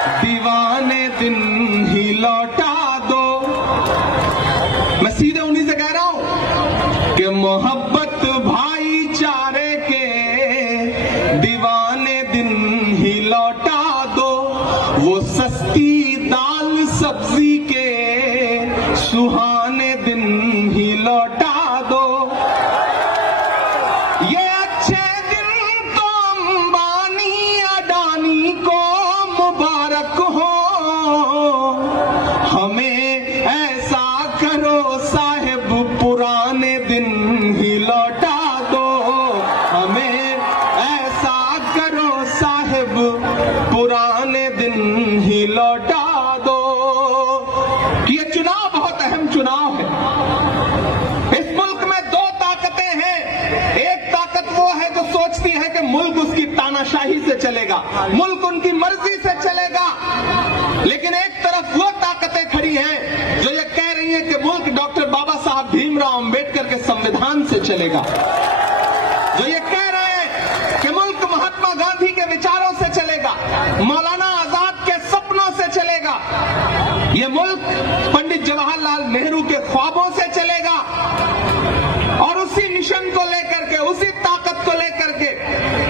दीवाने दिन ही लौटा दो। मैं सीधे उन्हीं से कह रहा हूं कि मोहब्बत भाईचारे के दीवाने दिन ही लौटा दो। वो सस्ती दाल सब्जी के सुहाने दिन ही लौटा दो। ये अच्छे दिन तो अंबानी अडानी को मुबारक हो। हमें ऐसा करो साहिब पुराने दिन ही लौटा दो। हमें ऐसा करो साहिब पुराने दिन ही लौटा दो। कि ये चुनाव बहुत अहम चुनाव है। इस मुल्क में दो ताकतें हैं। एक ताकत वो है जो सोचती है कि मुल्क उसकी तानाशाही से चलेगा, मुल्क उनकी मर्जी से चलेगा। लेकिन एक तरफ वो ताकतें खड़ी हैं जो ये कह रही हैं कि मुल्क डॉक्टर बाबा साहब भीमराव अंबेडकर के संविधान से चलेगा, जो ये कह रहे हैं कि मुल्क महात्मा गांधी के विचारों से चलेगा, मौलाना आजाद के सपनों से चलेगा, ये मुल्क पंडित जवाहरलाल नेहरू के ख्वाबों से चलेगा। और उसी मिशन को लेकर के, उसी ताकत को लेकर के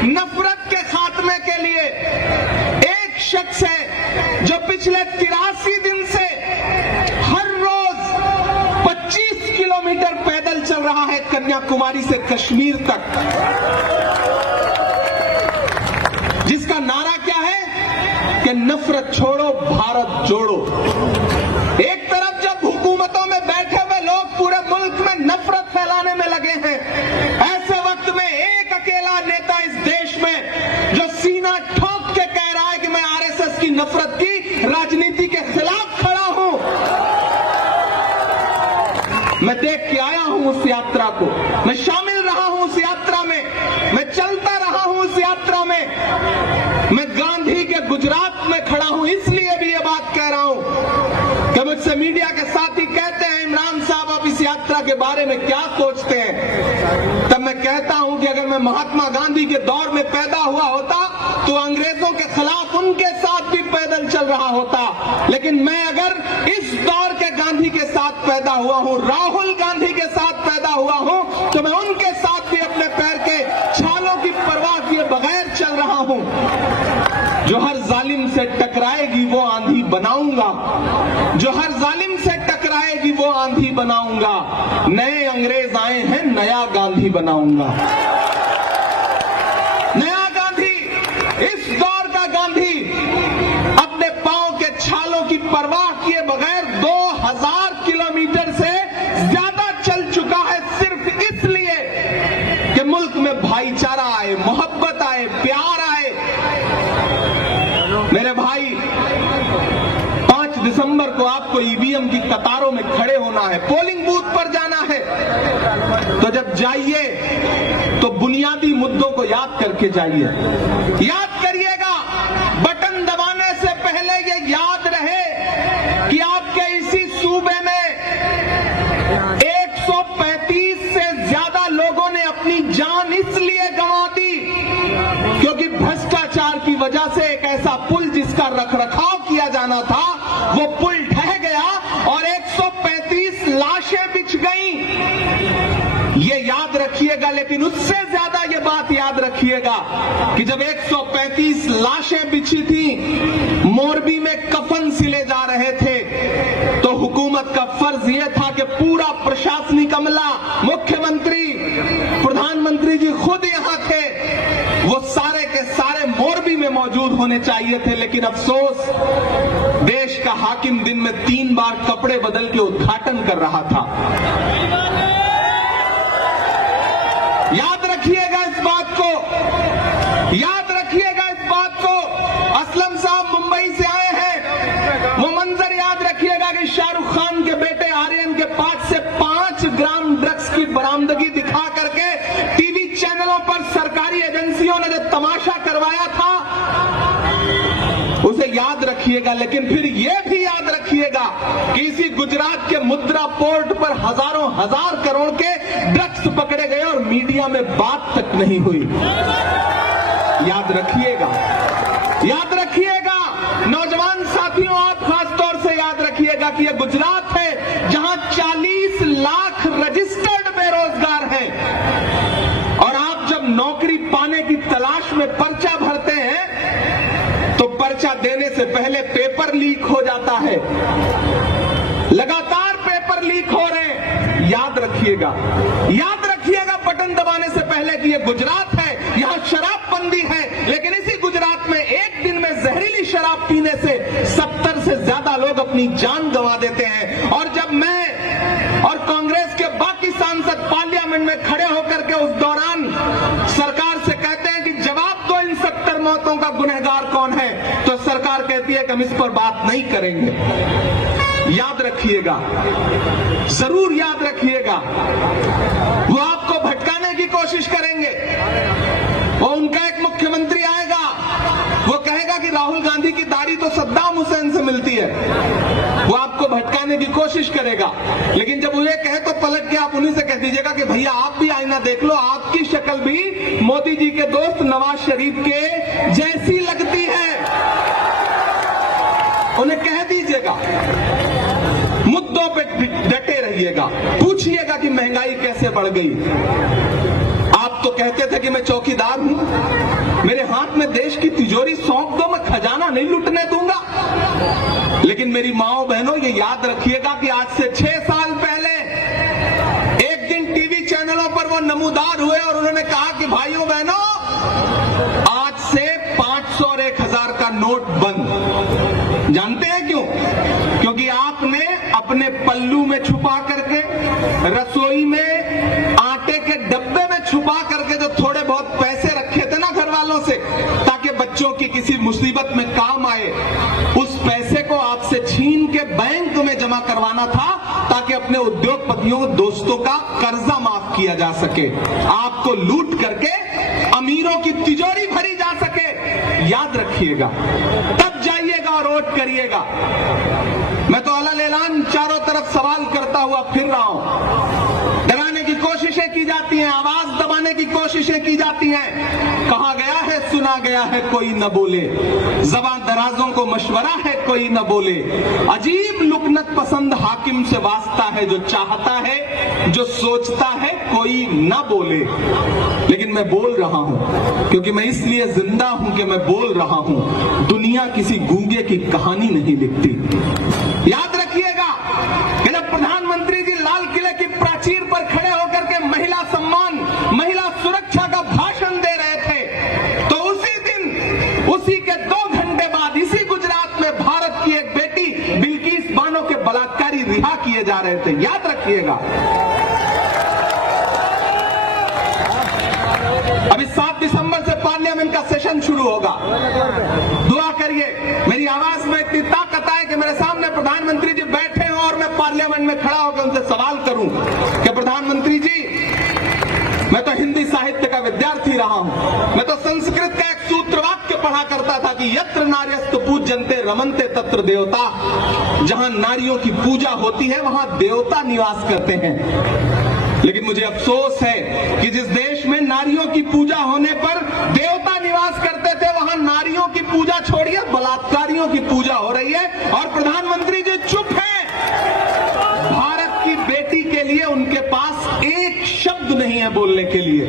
नफरत के खात्मे के लिए एक शख्स है जो पिछले 83 दिन से हर रोज 25 किलोमीटर पैदल चल रहा है कन्याकुमारी से कश्मीर तक, जिसका नारा क्या है कि नफरत छोड़ो भारत जोड़ो। एक तरफ जब हुकूमतों में बैठे हुए लोग पूरे मुल्क में नफरत फैलाने में लगे हैं, ऐसे वक्त में एक अकेला नेता इस देश में जो सीना ठोक के कह रहा है कि मैं आरएसएस की नफरत की राजनीति के खिलाफ खड़ा हूं। मैं देख के आया हूं उस यात्रा को, मैं शामिल रहा हूं उस यात्रा में, मैं चलता रहा हूं उस यात्रा में। मैं गांधी के गुजरात में खड़ा हूं, इसलिए भी ये बात कह रहा हूं कि मुझसे मीडिया के साथी कहते हैं इमरान साहब आप इस यात्रा के बारे में क्या सोचते हैं, तब मैं कहता हूं कि अगर मैं महात्मा गांधी के दौर में पैदा हुआ होता तो अंग्रेजों के खिलाफ उनके साथ भी पैदल चल रहा होता। लेकिन मैं अगर इस दौर के गांधी के साथ पैदा हुआ हूं, राहुल गांधी के साथ पैदा हुआ हूं, तो मैं उनके साथ भी अपने पैर के छालों की परवाह किए बगैर चल रहा हूं। जो हर जालिम से टकराएगी वो आंधी बनाऊंगा, जो हर जालिम से टकराएगी वो आंधी बनाऊंगा। नए अंग्रेज आए हैं, नया गांधी बनाऊंगा। नया गांधी, इस दौर का गांधी अपने पांव के छालों की परवाह किए बगैर 2000 किलोमीटर से ज्यादा चल चुका है, सिर्फ इसलिए कि मुल्क में भाईचारा आए, मोहब्बत आए, प्यार आए। मेरे भाई, 5 दिसंबर को आपको ईवीएम की कतारों में खड़े होना है, पोलिंग बूथ पर जाना है। तो जब जाइए तो बुनियादी मुद्दों को याद करके जाइए। याद करिएगा, बटन दबाने से पहले ये याद रहे कि आपके इसी सूबे में 135 से ज्यादा लोगों ने अपनी जान इसलिए गंवा दी क्योंकि भ्रष्टाचार की वजह से एक ऐसा पुल जिसका रखरखाव किया जाना था वो पुल ढह गया और 135 लाशें बिछ गईं। ये याद रखिएगा, लेकिन उससे ज्यादा ये बात याद रखिएगा कि जब 135 लाशें बिछी थी, मोरबी में कफन सिले जा रहे थे, तो हुकूमत का फर्ज यह था कि पूरा प्रशासनिक अमला, मुख्यमंत्री, प्रधानमंत्री जी खुद यहां थे, वो सारे के सारे मोरबी में मौजूद होने चाहिए थे। लेकिन अफसोस, देश का हाकिम दिन में 3 बार कपड़े बदल के उद्घाटन कर रहा था। याद रखिएगा इस बात को, याद रखिएगा इस बात को। असलम साहब मुंबई से आए हैं, वो मंजर याद रखिएगा कि शाहरुख खान के बेटे आर्यन के पास से 5 ग्राम ड्रग्स की बरामदगी दिखा करके टीवी चैनलों पर सरकारी एजेंसियों ने जो तमाशा करवाया था उसे याद रखिएगा। लेकिन फिर यह भी याद रखिएगा कि इसी गुजरात के मुद्रा पोर्ट पर हजारों हजार करोड़ के ड्रग्स पकड़े गए और मीडिया में बात तक नहीं हुई। याद रखिएगा, याद रखिएगा। नौजवान जाइएगा कि यह गुजरात है जहां 40 लाख रजिस्टर्ड बेरोजगार हैं। और आप जब नौकरी पाने की तलाश में पर्चा भरते हैं तो पर्चा देने से पहले पेपर लीक हो जाता है। लगातार पेपर लीक हो रहे हैं। याद रखिएगा बटन दबाने से पहले कि यह गुजरात है, यहां शराबबंदी है, लेकिन इसी गुजरात में एक दिन में जहरीली शराब पीने से 70 से ज्यादा लोग अपनी जान गंवा देते हैं। और जब मैं और कांग्रेस के बाकी सांसद पार्लियामेंट में खड़े होकर के उस दौरान सरकार से कहते हैं कि जवाब दो इन 70 मौतों का गुनहगार कौन है, तो सरकार कहती है कि हम इस पर बात नहीं करेंगे। याद रखिएगा, जरूर याद रखिएगा, वो आपको भटकाने की कोशिश करेंगे। वो उनका एक मुख्यमंत्री आएगा, वो कहेगा कि राहुल गांधी की दाढ़ी तो सद्दाम हुसैन से मिलती है। वो आपको भटकाने की कोशिश करेगा, लेकिन जब वो ये कहे तो पलट के आप उन्हीं से कह दीजिएगा कि भैया आप भी आईना देख लो, आपकी शक्ल भी मोदी जी के दोस्त नवाज शरीफ के जैसी लगती है। उन्हें कह दीजिएगा, मुद्दों पे डटे रहिएगा, पूछिएगा कि महंगाई कैसे बढ़ गई। आप तो कहते थे कि मैं चौकीदार हूं, मेरे हाथ में देश की तिजोरी सौंप दो, मैं खजाना नहीं लुटने दूंगा। लेकिन मेरी माओ बहनों, ये याद रखिएगा कि आज से 6 साल पहले एक दिन टीवी चैनलों पर वो नमूदार हुए और उन्होंने कहा कि भाइयों बहनों, आज से 500 और 1000 का नोट बंद। जानते हैं क्यों? क्योंकि आपने अपने पल्लू में छुपा करके, रसोई में आटे के डब्बे में छुपा करके जो थोड़े बहुत पैसे रखे थे ना घर वालों से, ताकि बच्चों की किसी मुसीबत में काम आए, उस पैसे को आपसे छीन के बैंक में जमा करवाना था ताकि अपने उद्योगपतियों, दोस्तों का कर्जा माफ किया जा सके, आपको लूट करके अमीरों की तिजोरी भरी जा सके। याद रखिएगा, तब जाइएगा और वोट करिएगा। मैं तो अला लेलान चारों तरफ सवाल करता हुआ फिर रहा हूं। डराने की कोशिशें की जाती हैं, आवाज दबाने की कोशिशें की जाती हैं। कहा गया है, सुना गया है, कोई न बोले। ज़बान दराजों को मशवरा है, कोई न बोले। अजीब लुकनत पसंद हाकिम से वास्ता है, जो चाहता है, जो सोचता है, कोई न बोले। लेकिन मैं बोल रहा हूं, क्योंकि मैं इसलिए जिंदा हूं कि मैं बोल रहा हूं। दुनिया किसी गूंगे की कहानी नहीं लिखती। याद रखिएगा कि जब प्रधानमंत्री जी लाल किले की प्राचीर पर खड़े होकर के महिला सम्मान, महिला सुरक्षा का भाषण दे रहे थे, तो उसी दिन, उसी के 2 घंटे बाद इसी गुजरात में भारत की एक बेटी बिल्किस बानो के बलात्कारी रिहा किए जा रहे थे। याद रखिएगा। अभी 7 दिसंबर से पार्लियामेंट का सेशन शुरू होगा। दुआ करिए, मेरी आवाज में इतनी ताकत आए कि मेरे सामने प्रधानमंत्री जी बैठे हों और मैं पार्लियामेंट में खड़ा होकर उनसे सवाल करूं कि प्रधानमंत्री जी, मैं तो हिंदी साहित्य का विद्यार्थी रहा हूं, मैं तो संस्कृत का एक सूत्र वाक्य पढ़ा करता था कि यत्र नार्यस्तु पूज्यन्ते रमन्ते तत्र देवता। जहां नारियों की पूजा होती है वहां देवता निवास करते हैं। लेकिन मुझे अफसोस है कि जिस देश में नारियों की पूजा होने पर देवता निवास करते थे, वहां नारियों की पूजा छोड़िए, बलात्कारियों की पूजा हो रही है। और प्रधानमंत्री जी चुप हैं। भारत की बेटी के लिए उनके पास एक शब्द नहीं है बोलने के लिए।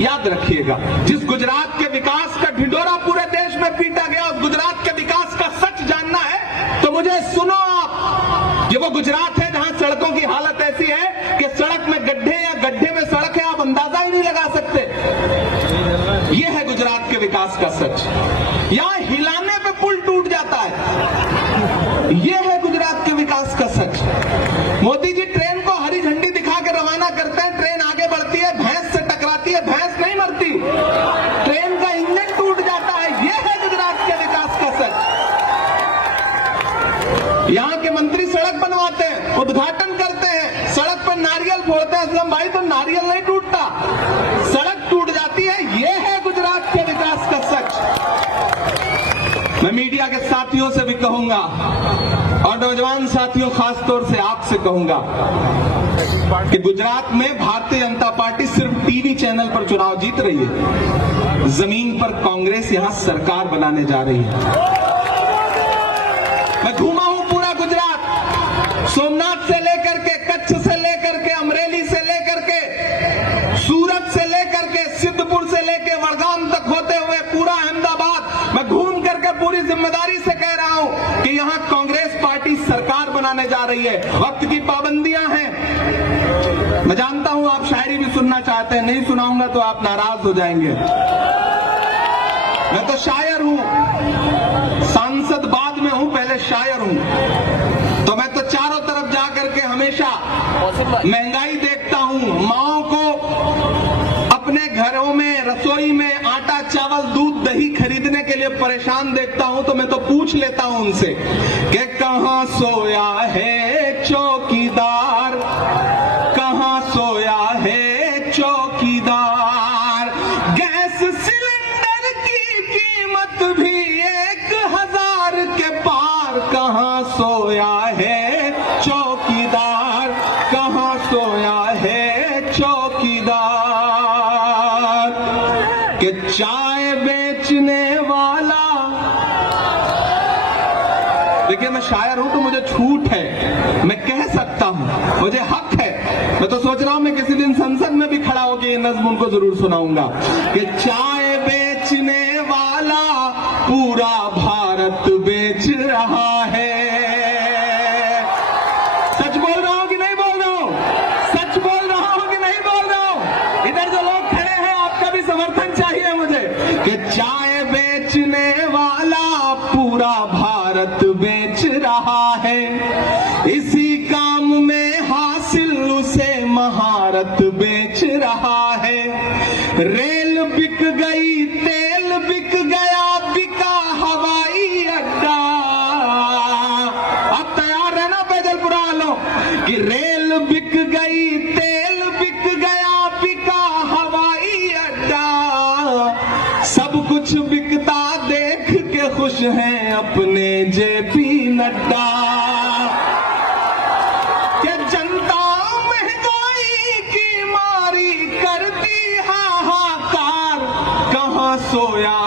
याद रखिएगा, जिस गुजरात के विकास का ढिंढोरा पूरे देश में पीटा गया, उस गुजरात के विकास का सच जानना है तो मुझे सुनो आप। ये वो गुजरात है जहां सड़कों की हालत ऐसी है कि सड़क में गड्ढे या गड्ढे में सड़क है, आप अंदाजा ही नहीं लगा सकते। यह है गुजरात के विकास का सच। यहां हिलाने पे पुल टूट जाता है। यह है गुजरात के विकास का सच। मोदी जी ट्रेन को हरी झंडी दिखा के रवाना करते हैं, ट्रेन आगे बढ़ती है, भैंस से टकराती है, भैंस नहीं मरती, ट्रेन का इंजन टूट जाता है। यह है गुजरात के विकास का सच। यहां के मंत्री सड़क बनवाते हैं, उद्घाटन करते हैं, सड़क पर नारियल फोड़ते हैं। असलम भाई, तो नारियल नहीं टूटता, सड़क टूट जाती है। यह है गुजरात के विकास का सच। मैं मीडिया के साथियों से भी कहूंगा और नौजवान साथियों, खासतौर से आपसे कहूंगा कि गुजरात में भारतीय जनता पार्टी सिर्फ टीवी चैनल पर चुनाव जीत रही है, जमीन पर कांग्रेस यहां सरकार बनाने जा रही है। मैं घूमा हूं पूरा गुजरात, कि यहां कांग्रेस पार्टी सरकार बनाने जा रही है, वक्त की पाबंदियां हैं। मैं जानता हूं आप शायरी भी सुनना चाहते हैं, नहीं सुनाऊंगा तो आप नाराज हो जाएंगे। मैं तो शायर हूं, सांसद बाद में हूं, पहले शायर हूं। तो मैं तो चारों तरफ जाकर के हमेशा महंगाई देखता हूं, माओं को अपने घरों में रसोई में आटा चावल दूध दही खरीदने के लिए परेशान देखता हूं। तो मैं तो पूछ लेता हूं उनसे कि कहां सोया है चौकीदार, कहां सोया है चौकीदार। गैस सिलेंडर की कीमत भी 1000 के पार, कहां सोया है चौकीदार, कहां सोया है चौकीदार। कि चाय बेचने वाला, देखिए मैं शायर हूं तो मुझे छूट है, मैं कह सकता हूं, मुझे हक है। मैं तो सोच रहा हूं मैं किसी दिन संसद में भी खड़ा होकर ये नज्म उनको जरूर सुनाऊंगा कि चाय बेचने वाला पूरा भारत बेच रहा है। सच बोल रहा हूं कि नहीं बोल रहा हूं? सच बोल रहा हूं कि नहीं बोल रहा हूं? इधर जो लोग खड़े हैं आपका भी समर्थन चाहिए मुझे कि चाय बेचने वाला पूरा भारत बेच रहा है। इसी काम में हासिल उसे महारत बेच रहा है। रेल बिक गई, तेल बिक गया, बिका हवाई अड्डा। अब तैयार है ना बैजलपुरा वालों कि रेल बिक गई, तेल बिक गया, बिका हवाई अड्डा। सब कुछ बिकता देख के खुश हैं अपने जेपी नड्डा। कि जनता महंगाई की मारी करती हाहाकार, कहां सोया